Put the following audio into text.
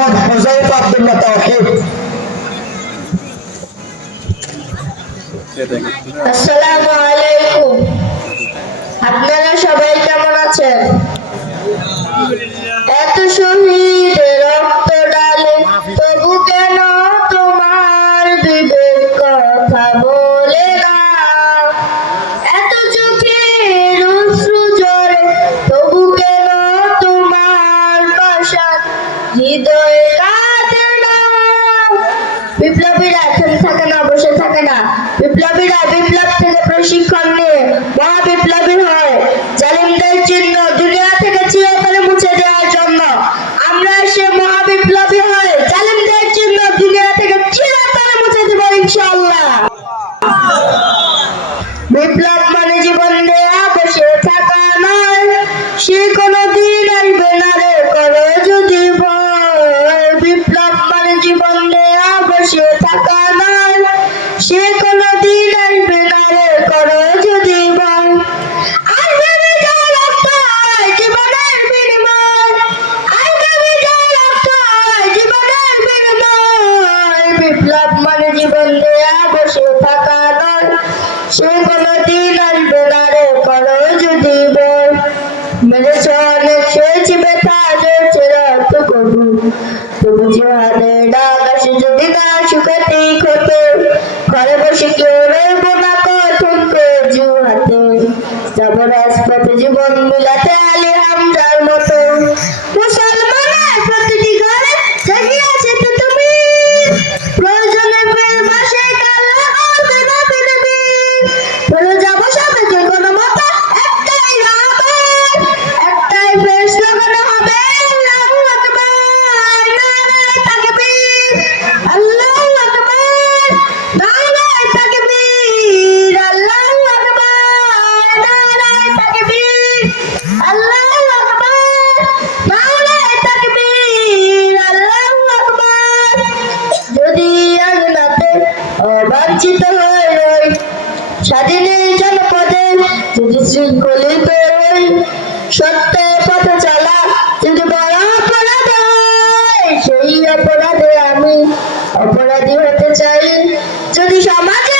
মোহাম্মদ হুজাইফ আব্দুল্লাহ তাওহীদ আসসালামু আলাইকুম। আপনারা সবাই কেমন আছেন? হৃদয়ে কাঁদে বিপ্লবীরা এখানে থাকে না, বসে থাকে না। বিপ্লবীরা বিপ্লব থেকে প্রশিক্ষণ নিয়ে মহাবিপ্লবী হয়। সে কোনো দিন আসবে না রে করো যদি বল মেরেছ অনেক সয়েছি ব্যথা জ্বলছে রক্ত কবু তবু জিহানে ডাক আসে যদি না শুকাতেই ক্ষতে ঘরে বসে কেউ রইব না কথন জু হাতে যাব রাজপথে জীবন বিলাতে আলী হামজার মতো। স্বাধীনের জনপদে যদি অপরাধ সেই অপরাধে আমি অপরাধী হতে চাই। যদি সমাজে